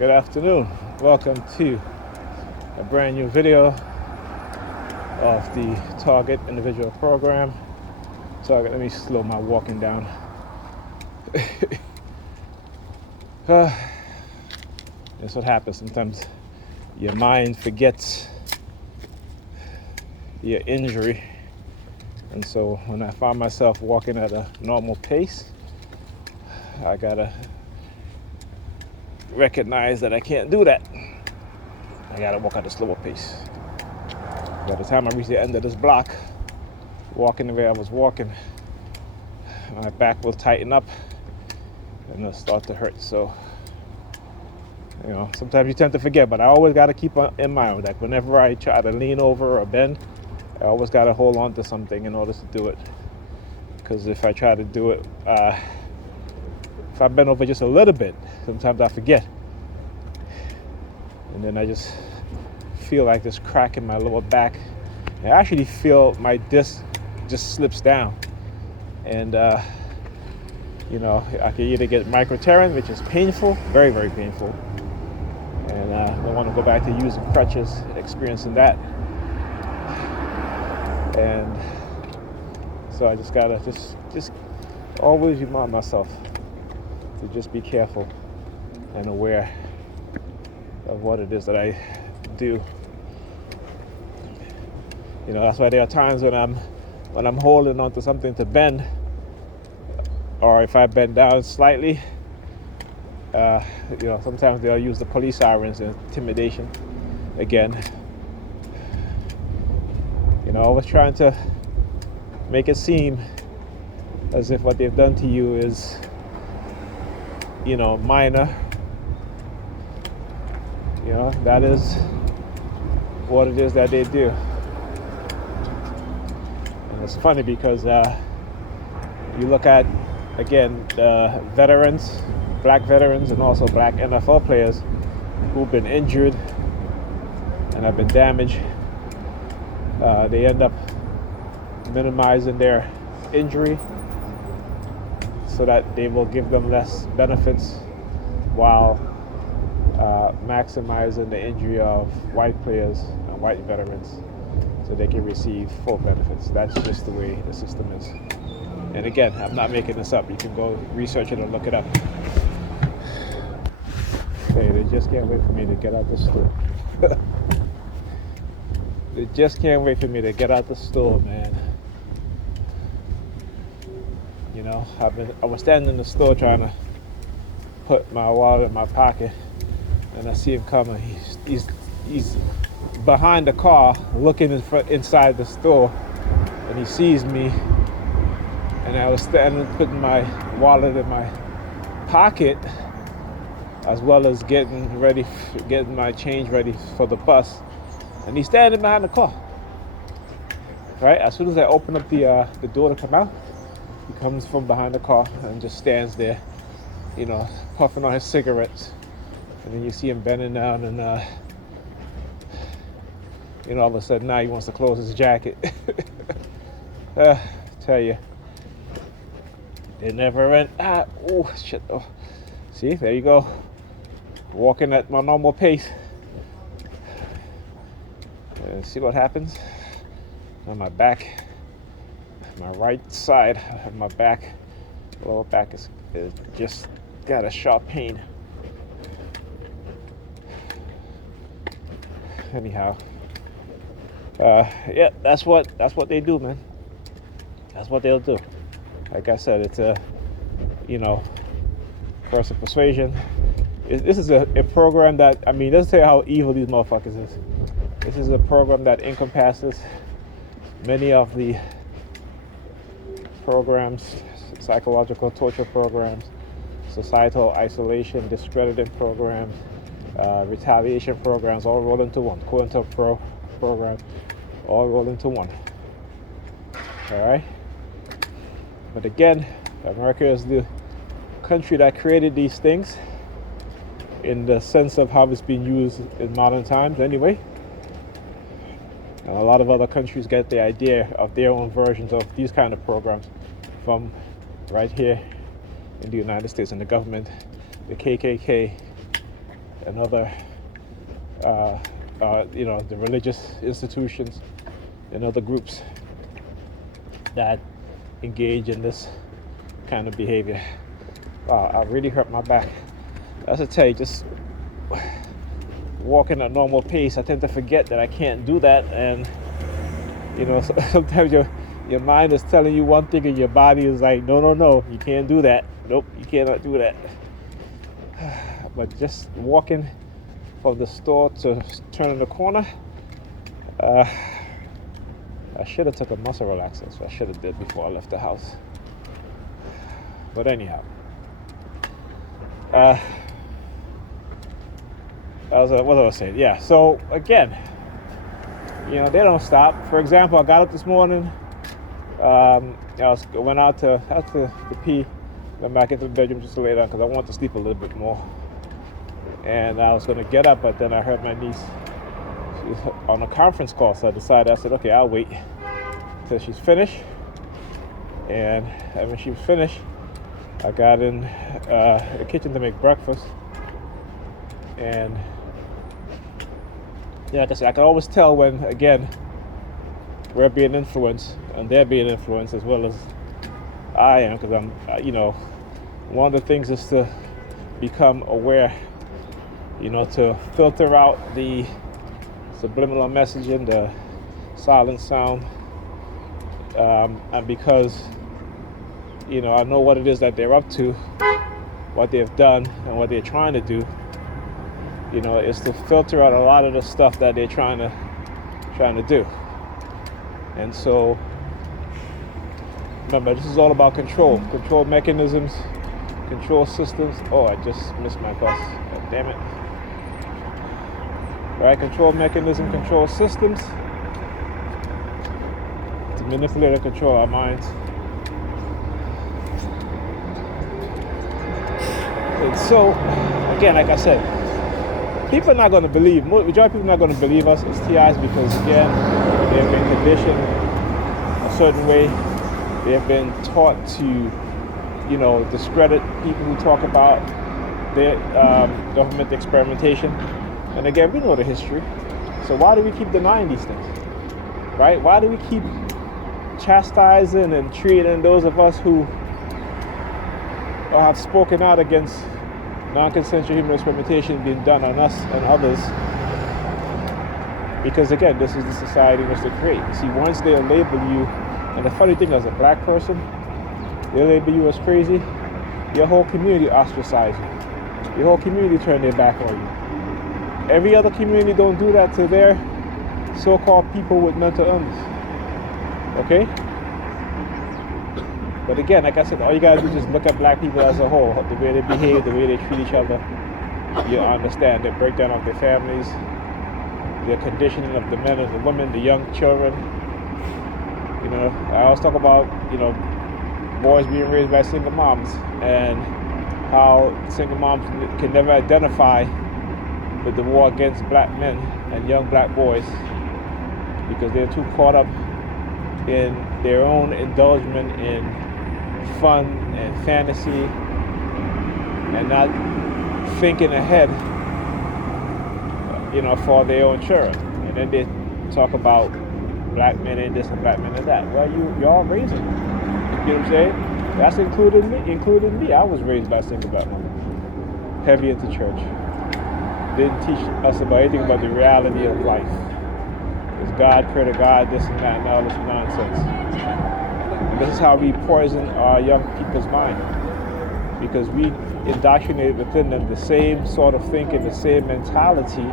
Good afternoon. Welcome to a brand new video of the Target Individual Program. Target, let me slow my walking down. That's what happens sometimes. Your mind forgets your injury. And so when I find myself walking at a normal pace, I gotta recognize that I can't do that. I gotta walk at a slower pace. By the time I reach the end of this block, walking the way I was walking, my back will tighten up and it'll start to hurt. So, sometimes you tend to forget, but I always gotta keep in mind that whenever I try to lean over or bend, I always gotta hold on to something in order to do it. Because if I try to do it, if I bend over just a little bit, sometimes I forget. And then I just feel like this crack in my lower back. I actually feel my disc just slips down. And, I can either get micro tearing, which is painful, very, very painful. And I don't want to go back to using crutches, experiencing that. And so I just gotta just always remind myself to just be careful and aware of what it is that I do. That's why there are times when I'm holding onto something to bend, or if I bend down slightly, sometimes they'll use the police sirens and intimidation again. Always trying to make it seem as if what they've done to you is minor. That is what it is that they do. And it's funny because you look at, again, the veterans, black veterans, and also black NFL players who've been injured and have been damaged. They end up minimizing their injury so that they will give them less benefits while maximizing the injury of white players and white veterans so they can receive full benefits. That's just the way the system is. And again, I'm not making this up. You can go research it or look it up. Hey, they just can't wait for me to get out the store. They just can't wait for me to get out the store, man. I was standing in the store trying to put my wallet in my pocket, and I see him coming. He's behind the car, looking inside the store, and he sees me. And I was standing, putting my wallet in my pocket, as well as getting my change ready for the bus. And he's standing behind the car. Right? As soon as I open up the door to come out, he comes from behind the car and just stands there, puffing on his cigarettes. And then you see him bending down, and all of a sudden now he wants to close his jacket. Tell you, it never ends. Oh shit! Oh, see, there you go. Walking at my normal pace. See what happens on my back, my right side of my back, lower back is just got a sharp pain. Anyhow, that's what they do, man. That's what they'll do. Like I said, it's a coercive persuasion. This is a program that, let's tell you how evil these motherfuckers is. This is a program that encompasses many of the programs, psychological torture programs, societal isolation, discrediting programs, retaliation programs, all rolled into one. COINTELPRO program, all rolled into one. All right? But again, America is the country that created these things in the sense of how it's being used in modern times anyway. And a lot of other countries get the idea of their own versions of these kind of programs from right here in the United States, and the government, the KKK, and other, the religious institutions and other groups that engage in this kind of behavior. Wow, I really hurt my back. As I tell you, just walking at normal pace, I tend to forget that I can't do that, and sometimes your mind is telling you one thing and your body is like, no, you can't do that. Nope, you cannot do that. But just walking from the store to turning the corner, I should have took a muscle relaxer, so I should have did before I left the house. But anyhow, what was I saying? Yeah, so again, they don't stop. For example, I got up this morning, went out to pee, went back into the bedroom just to lay down because I wanted to sleep a little bit more. And I was going to get up, but then I heard my niece. She was on a conference call, so I said, okay, I'll wait till she's finished. And when she was finished, I got in the kitchen to make breakfast. And like I said, I can always tell when, again, we're being influenced and they're being influenced as well as I am, because I'm, one of the things is to become aware, to filter out the subliminal messaging, the silent sound, and because, I know what it is that they're up to, what they've done, and what they're trying to do, is to filter out a lot of the stuff that they're trying to do. And so, remember, this is all about control mechanisms, control systems. Oh, I just missed my bus. God damn it. Right, control mechanism, control systems to manipulate and control our minds. And so, again, like I said, people are not going to believe, majority of people are not going to believe us as TIs because, again, they have been conditioned a certain way. They have been taught to, discredit people who talk about their government experimentation. And again, we know the history. So why do we keep denying these things? Right? Why do we keep chastising and treating those of us who have spoken out against non-consensual human experimentation being done on us and others? Because again, this is the society in which they create. See, once they label you, and the funny thing, as a black person, they label you as crazy, your whole community ostracize you. Your whole community turn their back on you. Every other community don't do that to their so-called people with mental illness. Okay? But again, like I said, all you gotta do is just look at black people as a whole, the way they behave, the way they treat each other. You'll understand the breakdown of their families, the conditioning of the men and the women, the young children. I always talk about, boys being raised by single moms and how single moms can never identify with the war against black men and young black boys because they're too caught up in their own indulgence in fun and fantasy and not thinking ahead, for their own children. And then they talk about black men and this and black men and that. Well, y'all raising them. You know what I'm saying? That's including me. I was raised by a single black mother. Heavy into church. Didn't teach us about anything about the reality of life. Is God, pray to God, this and that, and all this nonsense. And this is how we poison our young people's mind. Because we indoctrinated within them the same sort of thinking, the same mentality